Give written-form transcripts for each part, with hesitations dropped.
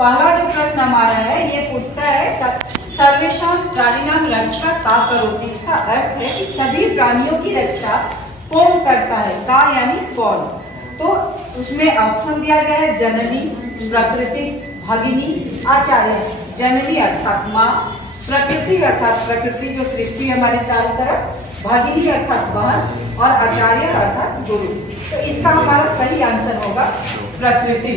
पहला जो प्रश्न हमारा है ये पूछता है सर्वेषां प्राणिनां रक्षा का करोति। इसका अर्थ है कि सभी प्राणियों की रक्षा कौन करता है। का यानी कौन। तो उसमें ऑप्शन दिया गया है जननी, प्रकृति, भगिनी, आचार्य। जननी अर्थात माँ, प्रकृति अर्थात प्रकृति जो सृष्टि हमारे चारों तरफ, भगिनी अर्थात बहन और आचार्य अर्थात गुरु। तो इसका हमारा सही आंसर होगा प्रकृति।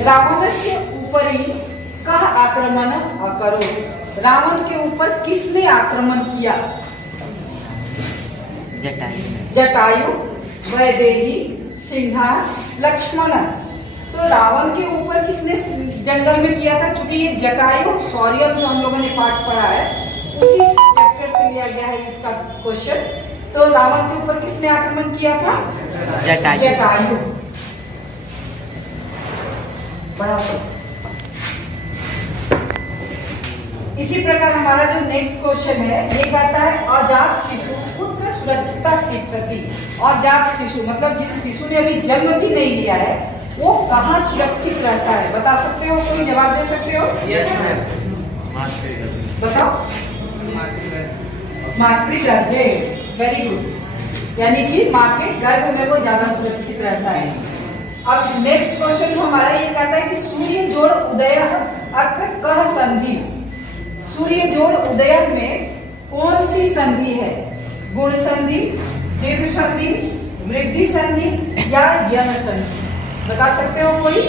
रावणस्य उपरि कः आक्रमण अकरोत्। रावण के ऊपर किसने आक्रमण किया। जटायु, वैदेही, सिंहा, लक्ष्मण। तो रावण के ऊपर किसने जंगल में किया था। चूंकि ये जटायु शौर्यम जो हम लोगों ने पाठ पढ़ा है उसी चैप्टर से लिया गया है इसका क्वेश्चन। तो रावण के ऊपर किसने आक्रमण किया था। जटायु। इसी प्रकार हमारा जो नेक्स्ट क्वेश्चन है ये कहता है अजात शिशु पुत्र सुरक्षिता तिष्ठति। अजात शिशु मतलब जिस शिशु ने अभी जन्म भी नहीं लिया है वो कहाँ सुरक्षित रहता है। बता सकते हो, कोई जवाब दे सकते हो। बताओ। मातृगर्भे। Very good. यानी कि माँ के गर्भ में वो ज्यादा सुरक्षित रहता है। अब नेक्स्ट क्वेश्चन हमारा ये कहता है कि सूर्य जोड़ उदय अर्थ कह संधि। सूर्य जोड़ उदय में कौन सी संधि है। गुण संधि, दीर्घ संधि, वृद्धि संधि या यन संधि। बता सकते हो कोई।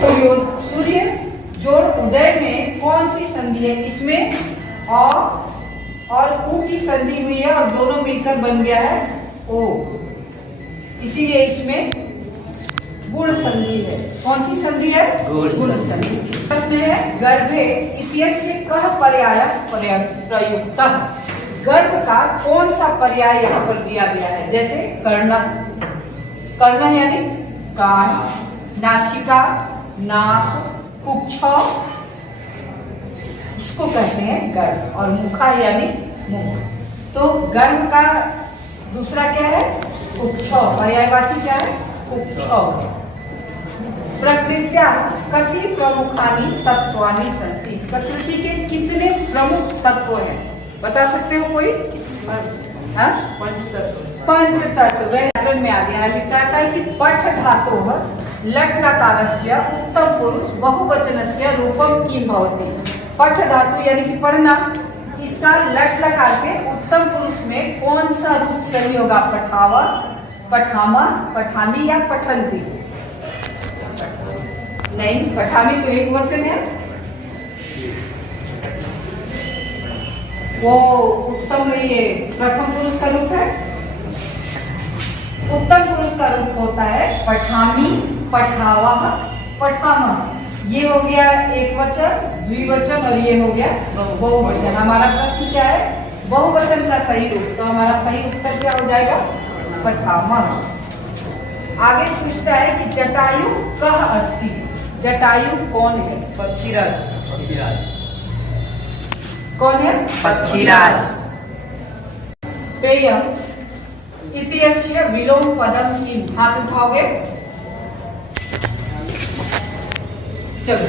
सूर्य जोड़ उदय में कौन सी संधि है। इसमें अ और उ की संधि हुई है और दोनों मिलकर बन गया है ओ, इसीलिए इसमें गुण संधि है। कौन सी संधि है। गुण संधि। प्रश्न है गर्भे इत्यस्य कः पर्याय प्रयुक्तः। गर्भ का कौन सा पर्याय यहाँ पर दिया गया है। जैसे कर्ण। कर्ण यानी कान, नासिका, नाक, पुच्छ, इसको कहते हैं गर्भ। और मुखा यानी मुख। तो गर्भ का दूसरा क्या है पुच्छ। पर्यायवाची क्या है पुच्छ। प्रकृत्या कति प्रमुखानि तत्वानि सन्ति। प्रकृति के कितने प्रमुख तत्व हैं। बता सकते हो कोई। पंच तत्व। व्याकरण में आ गया लिखा है कि पठ धातु लट लकारस्य उत्तम पुरुष बहुवचनस्य रूपम किम भवति। पठ धातु यानी कि पढ़ना, इसका लट लकार के उत्तम पुरुष में कौन सा रूप सही होगा। पठावा, पठामा, पठामी या पठंती। नहीं, पठामी तो एक वचन है। वो उत्तम ये प्रथम पुरुष का रूप है। उत्तम पुरुष का रूप होता है पठामी, पठावा, पठामा। ये हो गया एक वचन, द्विवचन और ये हो गया बहुवचन। हमारा प्रश्न क्या है बहुवचन का सही रूप। तो हमारा सही उत्तर क्या हो जाएगा पठामा। आगे पूछता है कि जटायु कः अस्ति। जटायु कौन है। पक्षीराज। कौन है पक्षीराज। पेयम इत्यस्य विलोम पदम किम। हाथ उठाओगे। चलो।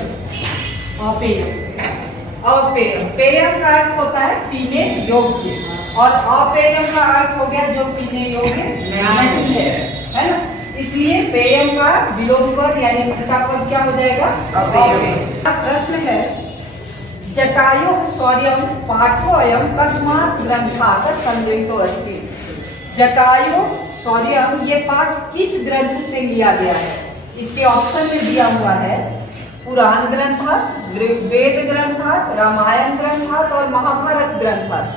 अपेयम। पेयम का अर्थ होता है पीने योग्य और अपेयम का अर्थ हो गया जो पीने योग्य नहीं है ना। इसलिए पेयम का विलोम पद यानी उल्टा पद क्या हो जाएगा अपेयम। प्रश्न है जटायु शौर्यम पाठोऽयं कस्मात् ग्रंथात् संग्रहीतो अस्ति। जटायु शौर्यम ये पाठ किस ग्रंथ से लिया गया है। इसके ऑप्शन में दिया हुआ है पुराण ग्रंथात्, वेद ग्रंथात्, रामायण ग्रंथात् और महाभारत ग्रंथात्।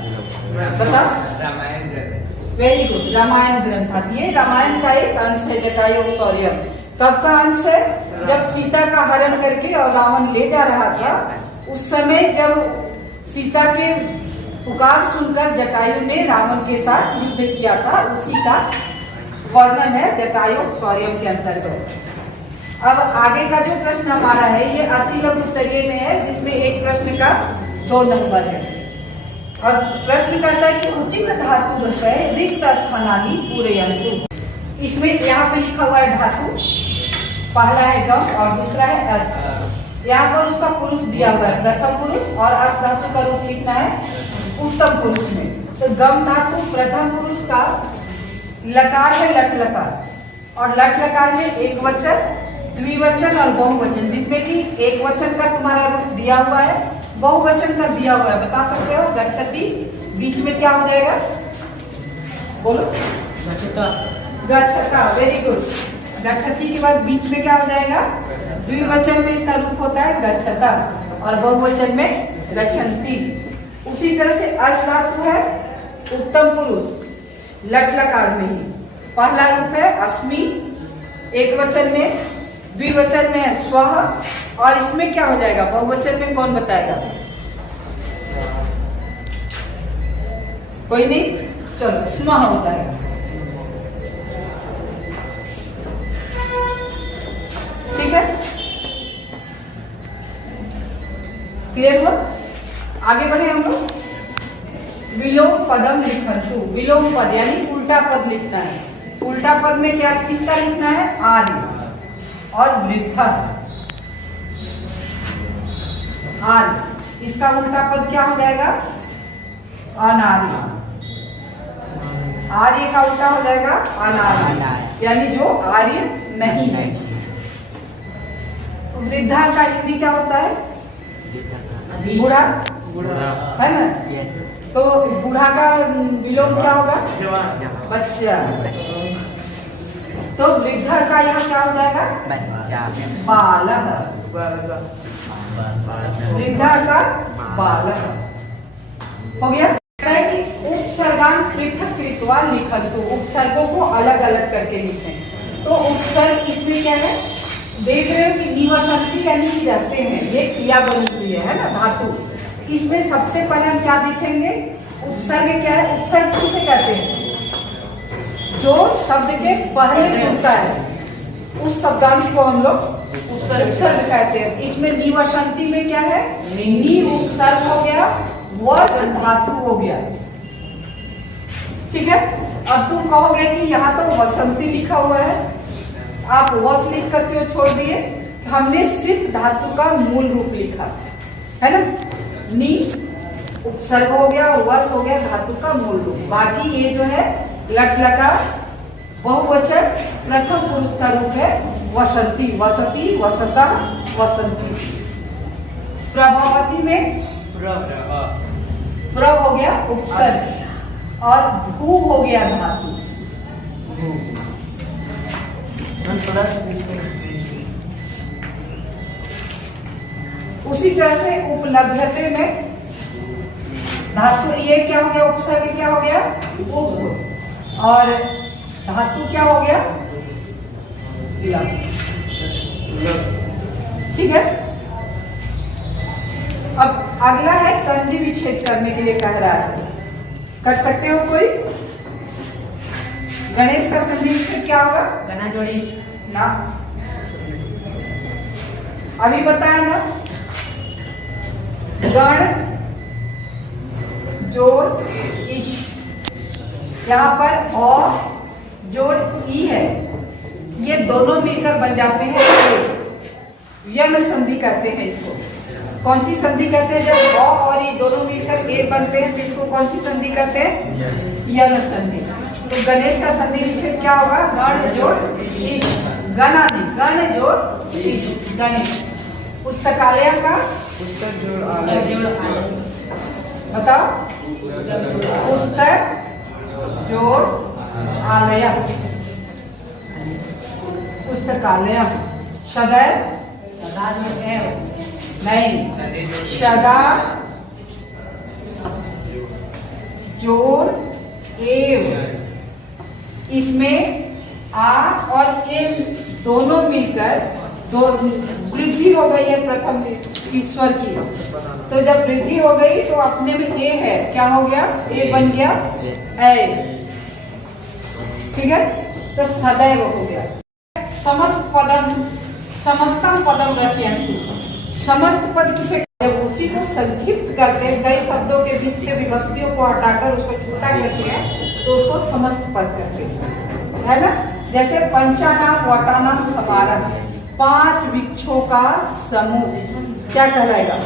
बता। रामायण ग्रंथ। Very good. रामायण ग्रंथात्। ये रामायण का एक अंश है जटायु शौर्यम। कब का अंश है जब सीता का हरण करके और रावण ले जा रहा था उस समय जब सीता के पुकार सुनकर जटायु ने रावण के साथ युद्ध किया था उसी का वर्णन है जटायु शौर्यम के अंतर्गत। अब आगे का जो प्रश्न हमारा है ये अति लघु उत्तरीय में है जिसमें एक प्रश्न का 2 नंबर है और प्रश्न करता है कि उचित धातु रिक्त स्थानानि पूरयन्तु। इसमें यहाँ पे लिखा हुआ है धातु, पहला है गम और दूसरा है अस। यहाँ पर उसका पुरुष दिया हुआ है प्रथम पुरुष, और अस धातु का रूप लिखना है उत्तम पुरुष में। तो गम धातु प्रथम पुरुष का लकार है लट लकार, और लट लकार में एक वचन, द्विवचन और बहुवचन, जिसमें कि एक वचन का तुम्हारा रूप दिया हुआ है, बहुवचन का दिया हुआ है। बता सकते हो गच्छति, बीच में क्या हो जाएगा, बोलो। गच्छता, वेरी गुड। गच्छति के बाद बीच में क्या हो जाएगा, द्विवचन में इसका रूप होता है गच्छता, और बहुवचन में गच्छन्ति। उसी तरह से अस धातु है उत्तम पुरुष लट लकार में ही, पहला रूप है अस्मि, एक वचन में, द्विवचन में है स्वः, और इसमें क्या हो जाएगा बहुवचन में, कौन बताएगा, कोई नहीं, चलो स्म हो जाएगा। ठीक है, क्लियर हुआ। आगे बढ़े हम लोग। विलोम पदम लिखन्तु, विलोम पद यानी उल्टा पद लिखना है। उल्टा पद में क्या किसका लिखना है, आर्य और वृद्धा। आर्य, इसका उल्टा पद क्या हो जाएगा, अनार्य। आर्य का उल्टा हो जाएगा अनार्य, यानी जो आर्य नहीं है। वृद्धा का हिंदी क्या होता है, बूढ़ा, है ना। तो बूढ़ा का विलोम क्या होगा, बच्चा। तो वृद्धा का यहाँ क्या हो जाएगा, बालक। वृद्धा का बालक हो गया। कि उपसर्गान पृथक कृत्वा लिखन्तु, उपसर्गों को अलग अलग करके लिखें। तो उपसर्ग इसमें क्या है, देख रहे हो कि निवसंति यानी कि रहते हैं, ये क्रिया बनी हुई है ना धातु। इसमें सबसे पहले हम क्या देखेंगे, उपसर्ग क्या है। उपसर्ग किसे कहते हैं, जो शब्द के पहले जुड़ता है, उस शब्दांश को हम लोग उपसर्ग कहते हैं। इसमें निवसंति में क्या है, नि उपसर्ग हो गया, वस धातु हो गया। ठीक है, अब तुम कहोगे कि यहाँ तो वसंती लिखा हुआ है, आप वस लिख करके वो छोड़ दिए, हमने सिर्फ धातु का मूल रूप लिखा है ना। नी उपसर्ग हो गया और वस हो गया धातु का मूल रूप। बाकी ये जो है लट लकार बहुवचन प्रथम पुरुष का रूप है वसंती, वसती, वसता, वसंती। प्रभावती में प्र हो गया उपसर्ग और भू हो गया धातु। उसी तरह से उपलब्धते में धातु, ये क्या हो गया, उपसर्ग क्या हो गया, उप, और धातु क्या हो गया, ठीक है। अब अगला है संधि विच्छेद करने के लिए कह रहा है, कर सकते हो कोई। गणेश का संधि विच्छेद क्या होगा, गणा जोड़ी ना, अभी बताया ना, गण जोड़ इश, यहाँ पर और जोड़ ई है, ये दोनों मिलकर बन जाते हैं यम संधि कहते हैं इसको। कौन सी संधि कहते हैं, जब अ और ई दोनों मिलकर एक बनते हैं तो इसको कौन सी संधि कहते हैं, यम संधि। तो गणेश का संधि विच्छेद क्या होगा, गण जोड़ इश, गणादि, गण जोड़ इश, गणेश। पुस्तकालय का पुस्तक जोड़ आलय, बताओ, पुस्तक जोड़ आलय, पुस्तकालय। सदैव नहीं, सदा जोड़ एव, इसमें आ और एव दोनों मिलकर दो वृद्धि हो गई है प्रथम ईश्वर की। तो जब वृद्धि हो गई तो अपने में ए है, क्या हो गया, ए बन गया ए, ठीक है। तो सदैव हो गया। समस्त पदम, समस्तम पदम रचयन्तु, समस्त पद किसे, जब उसी को संक्षिप्त करते हैं, कई शब्दों के बीच से विभक्तियों को हटाकर उसको छोटा करते हैं तो उसको समस्त पद कहते हैं, है ना। जैसे पंचानाम वटानाम समारह, 5 वृक्षों का समूह क्या कहलाएगा?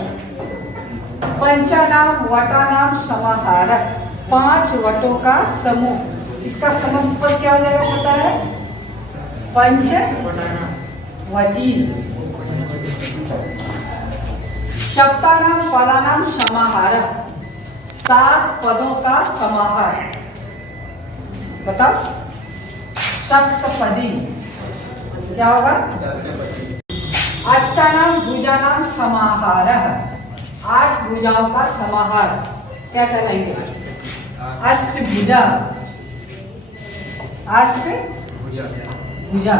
पंचानाम वटानाम समाहारः, 5 वटों का समूह। इसका समस्त पद क्या हो जाएगा पता है? पंच वटी। सप्तानाम पदानाम समाहारः, 7 पदों का समाहार। बताओ सप्तपदी क्या होगा? अष्टानाम भुजानाम समाहारः, 8 भुजाओं का समाहार क्या कहलाएंगे? अष्टभुजा। अष्टभुजा।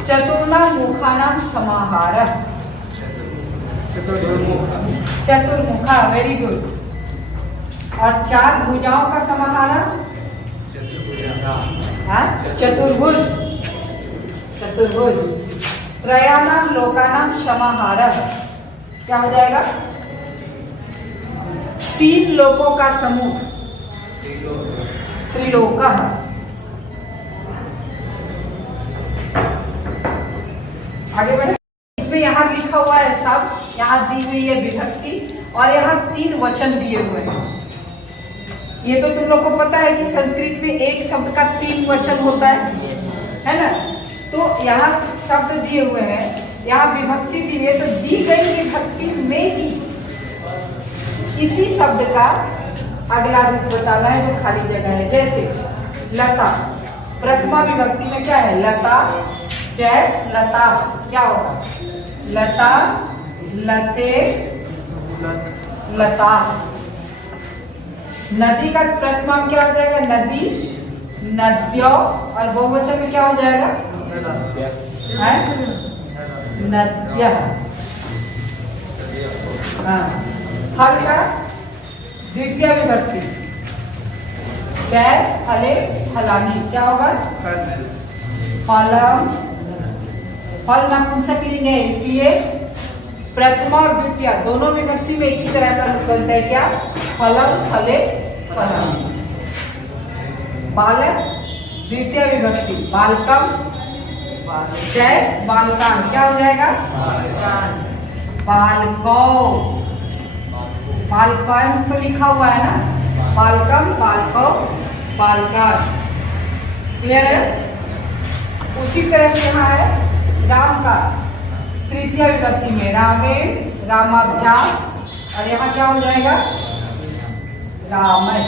चतुर्नाम मुखानाम समाहारः, चतुर्मुखा, वेरी गुड। और 4 भुजाओं का समाहार चतुर्भुज। चतुर्भुज। त्रयाणाम लोकानाम समाहारः क्या हो जाएगा? 3 लोकों का समूह, त्रिलोकः। आगे बढ़े। इसमें यहाँ लिखा हुआ है सब, यहाँ दी हुई है विभक्ति और यहाँ 3 वचन दिए हुए हैं। ये तो तुम लोग को पता है कि संस्कृत में एक शब्द का 3 वचन होता है ना? तो यहाँ शब्द दिए हुए हैं, यहाँ विभक्ति दी है, तो दी गई विभक्ति में ही इसी शब्द का अगला रूप बताना है जो खाली जगह है। जैसे लता, प्रथमा विभक्ति में क्या है? लता डैश लता, क्या होगा? लता, लते, लता। नदी का प्रथमा में क्या हो जाएगा? नदी, नद्यों। और बहुवचन में क्या हो जाएगा? नद्य। फल का द्वितीय विभक्ति डैश फले फलानी, क्या होगा? फलम। फल नपुंसकलिंग है, इसलिए प्रथमा और द्वितीय दोनों विभक्ति में एक ही तरह का रूप बनता है। क्या? फलम फले फलानी। बालक द्वितीय विभक्ति बालकम डैश बालकान, क्या हो जाएगा? बालको। बालकन तो लिखा हुआ है ना, बालकम, बालको, बालकान। क्लियर है? उसी तरह से यहाँ है राम का तृतीय विभक्ति में रामेण, रामाभ्याम। और यहाँ क्या हो जाएगा? रामय।